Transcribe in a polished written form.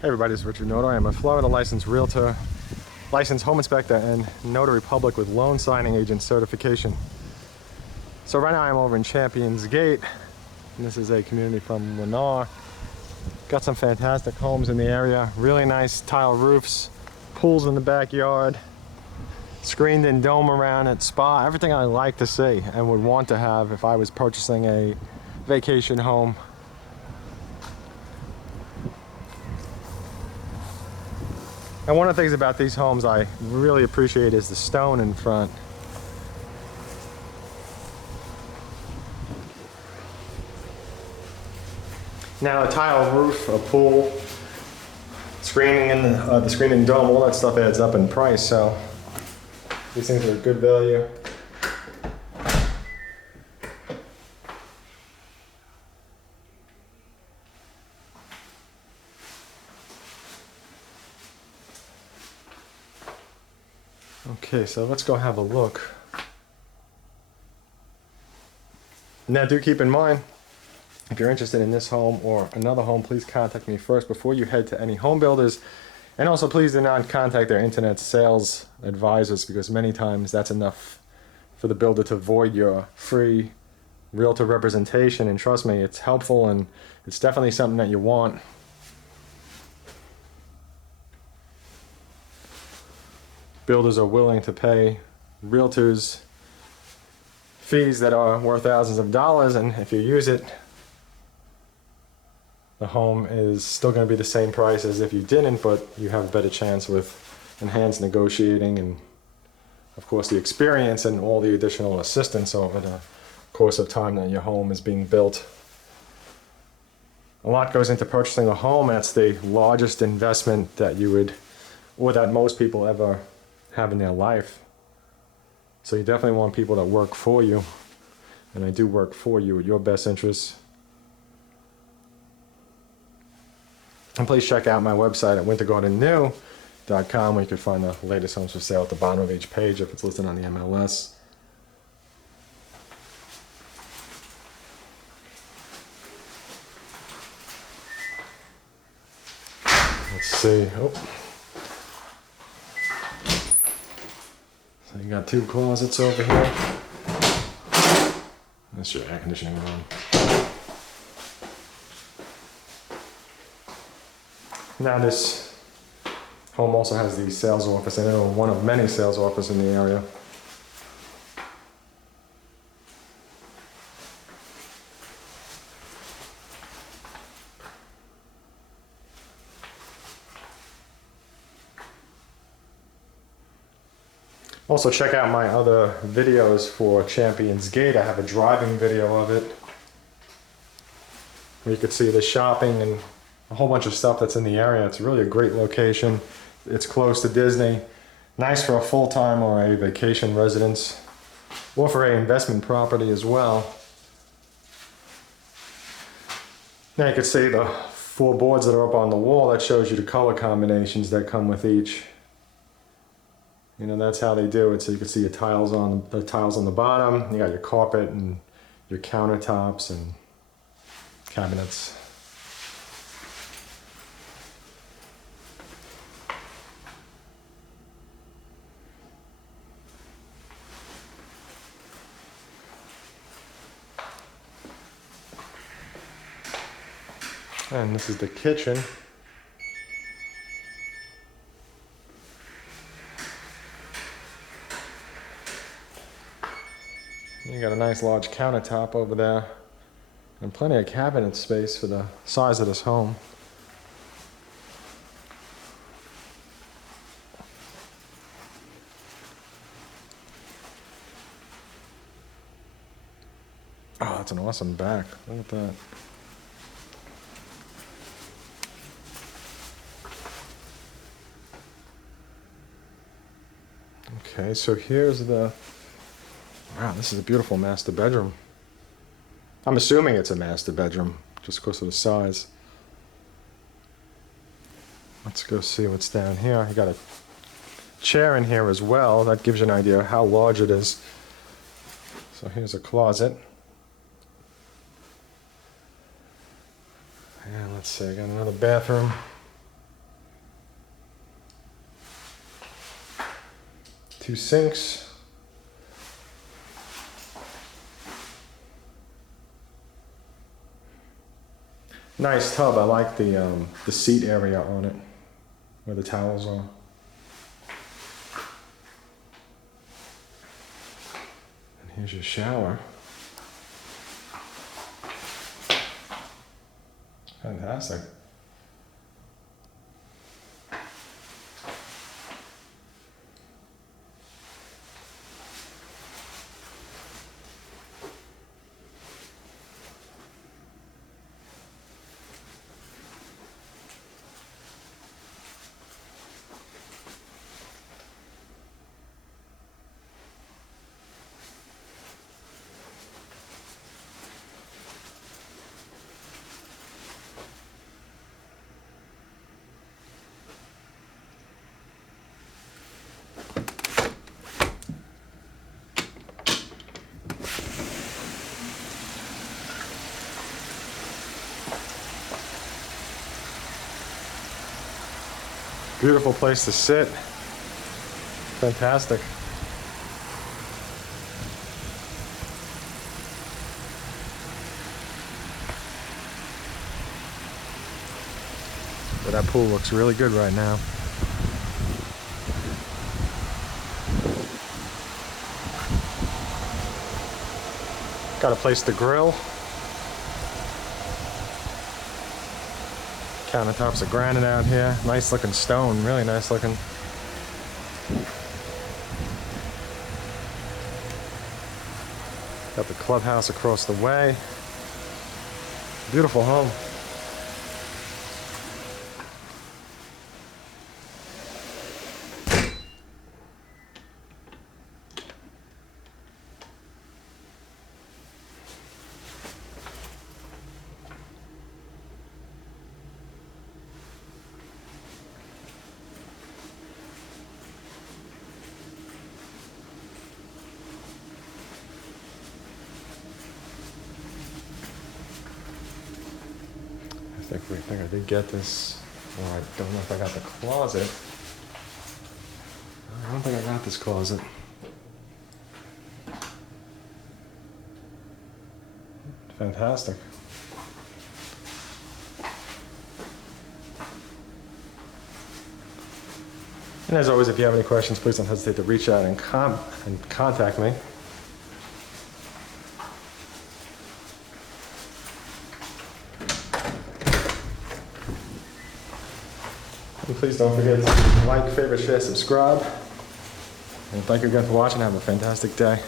Hey everybody, it's Richard Noto. I am a Florida licensed realtor, licensed home inspector, and notary public with loan signing agent certification. So right now I'm over in Championsgate, and this is a community from Lennar. Got some fantastic homes in the area, really nice tile roofs, pools in the backyard, screened in dome around it, spa, everything I like to see and would want to have if I was purchasing a vacation home. And one of the things about these homes I really appreciate is the stone in front. Now a tile roof, a pool, screening in the screening dome, all that stuff adds up in price, so these things are good value. Okay, so let's go have a look. Now do keep in mind, if you're interested in this home or another home, please contact me first before you head to any home builders. And also please do not contact their internet sales advisors, because many times that's enough for the builder to void your free realtor representation. And trust me, it's helpful and it's definitely something that you want. Builders are willing to pay realtors fees that are worth thousands of dollars, and if you use it, the home is still going to be the same price as if you didn't, but you have a better chance with enhanced negotiating and of course the experience and all the additional assistance over the course of time that your home is being built. A lot goes into purchasing a home, and it's the largest investment that you would, or that most people ever have in their life. So you definitely want people that work for you, and I do work for you, your best interests. And please check out my website at wintergardennew.com, where you can find the latest homes for sale at the bottom of each page if it's listed on the MLS. Let's see. Oh. So you got two closets over here. That's your air conditioning room. Now this home also has the sales office in it, or one of many sales offices in the area. Also check out my other videos for Championsgate. I have a driving video of it, where you could see the shopping and a whole bunch of stuff that's in the area. It's really a great location. It's close to Disney. Nice for a full-time or a vacation residence, or for an investment property as well. Now you can see the 4 boards that are up on the wall. That shows you the color combinations that come with each. You know, that's how they do it. So you can see your tiles on the bottom. You got your carpet and your countertops and cabinets. And this is the kitchen. You got a nice large countertop over there, and plenty of cabinet space for the size of this home. Oh, that's an awesome back. Look at that. Okay, so here's the... Wow, this is a beautiful master bedroom. I'm assuming it's a master bedroom, just because of the size. Let's go see what's down here. You got a chair in here as well. That gives you an idea of how large it is. So here's a closet. And let's see, I got another bathroom. 2 sinks. Nice tub. I like the seat area on it, where the towels are. And here's your shower. Fantastic. Beautiful place to sit. Fantastic. But that pool looks really good right now. Got a place to grill. Countertops of granite out here. Nice looking stone, really nice looking. Got the clubhouse across the way. Beautiful home. I think I did get this, or I don't know if I got the closet. I don't think I got this closet. Fantastic. And as always, if you have any questions, please don't hesitate to reach out and contact me. And please don't forget to like, favorite, share, subscribe. And thank you again for watching. Have a fantastic day.